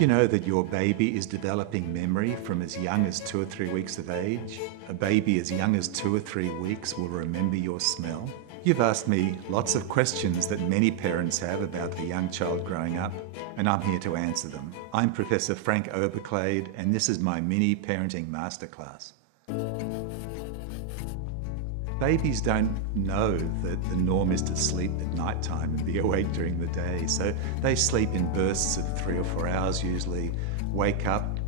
Did you know that your baby is developing memory from as young as 2 or 3 weeks of age? A baby as young as 2 or 3 weeks will remember your smell. You've asked me lots of questions that many parents have about the young child growing up, and I'm here to answer them. I'm Professor Frenk Obерklајд, and this is my mini parenting masterclass. Babies don't know that the norm is to sleep at night time and be awake during the day. So they sleep in bursts of 3 or 4 hours usually, wake up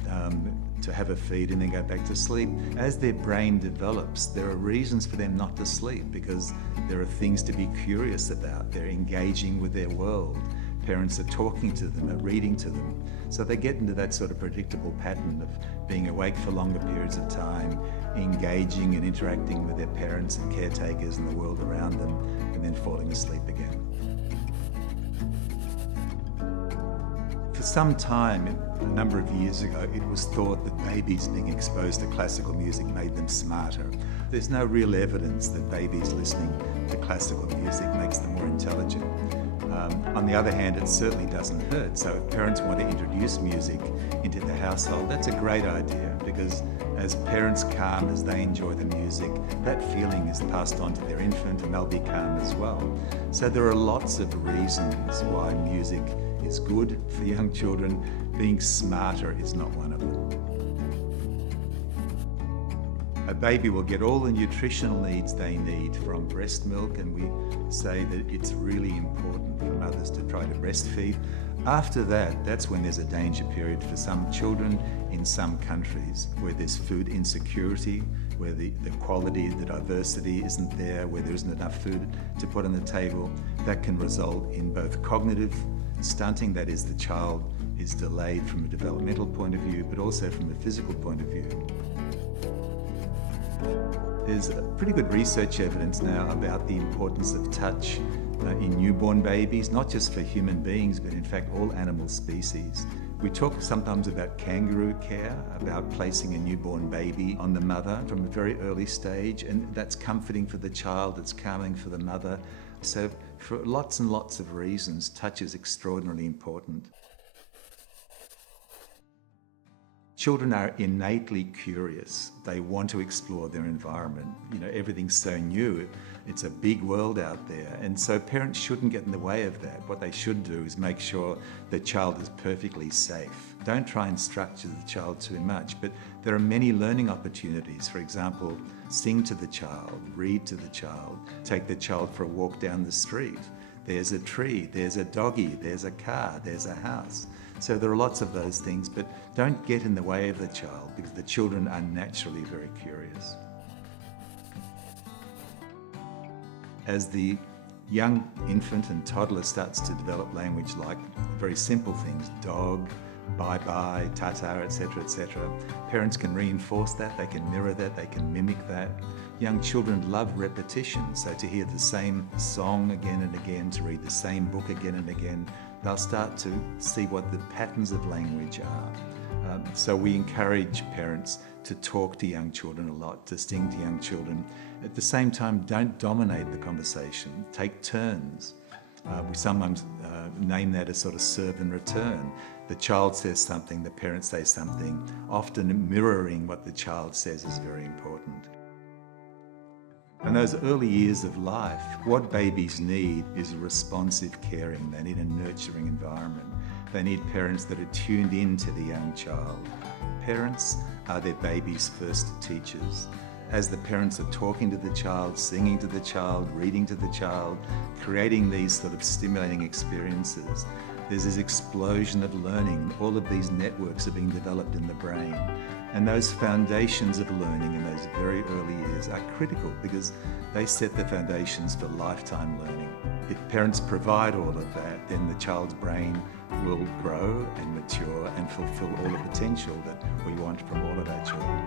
to have a feed and then go back to sleep. As their brain develops, there are reasons for them not to sleep because there are things to be curious about. They're engaging with their world. Parents are talking to them, are reading to them. So they get into that sort of predictable pattern of being awake for longer periods of time, engaging and interacting with their parents and caretakers and the world around them, and then falling asleep again. For some time, a number of years ago, it was thought that babies being exposed to classical music made them smarter. There's no real evidence that babies listening to classical music makes them more intelligent. On the other hand, it certainly doesn't hurt. So if parents want to introduce music into the household, that's a great idea because as parents calm, as they enjoy the music, that feeling is passed on to their infant and they'll be calm as well. So there are lots of reasons why music is good for young children. Being smarter is not one of them. A baby will get all the nutritional needs they need from breast milk, and we say that it's really important for mothers to try to breastfeed. After that, that's when there's a danger period for some children in some countries where there's food insecurity, where the quality, the diversity isn't there, where there isn't enough food to put on the table. That can result in both cognitive stunting, that is the child is delayed from a developmental point of view, but also from a physical point of view. There's pretty good research evidence now about the importance of touch in newborn babies, not just for human beings, but in fact all animal species. We talk sometimes about kangaroo care, about placing a newborn baby on the mother from a very early stage, and that's comforting for the child, it's calming for the mother. So for lots and lots of reasons, touch is extraordinarily important. Children are innately curious. They want to explore their environment. You know, everything's so new. It's a big world out there. And so parents shouldn't get in the way of that. What they should do is make sure the child is perfectly safe. Don't try and structure the child too much, but there are many learning opportunities. For example, sing to the child, read to the child, take the child for a walk down the street. There's a tree, there's a doggy, there's a car, there's a house. So there are lots of those things, but don't get in the way of the child because the children are naturally very curious. As the young infant and toddler starts to develop language like very simple things, dog, bye-bye, ta-ta, etc., parents can reinforce that, they can mirror that, they can mimic that. Young children love repetition, so to hear the same song again and again, to read the same book again and again, they'll start to see what the patterns of language are. So we encourage parents to talk to young children a lot, to sing to young children. At the same time, don't dominate the conversation, take turns. We sometimes name that as sort of serve and return. The child says something, the parent says something. Often mirroring what the child says is very important. In those early years of life, what babies need is responsive caring. They need a nurturing environment. They need parents that are tuned in to the young child. Parents are their baby's first teachers. As the parents are talking to the child, singing to the child, reading to the child, creating these sort of stimulating experiences, there's this explosion of learning. All of these networks are being developed in the brain. And those foundations of learning in those very early years are critical because they set the foundations for lifetime learning. If parents provide all of that, then the child's brain will grow and mature and fulfill all the potential that we want from all of our children.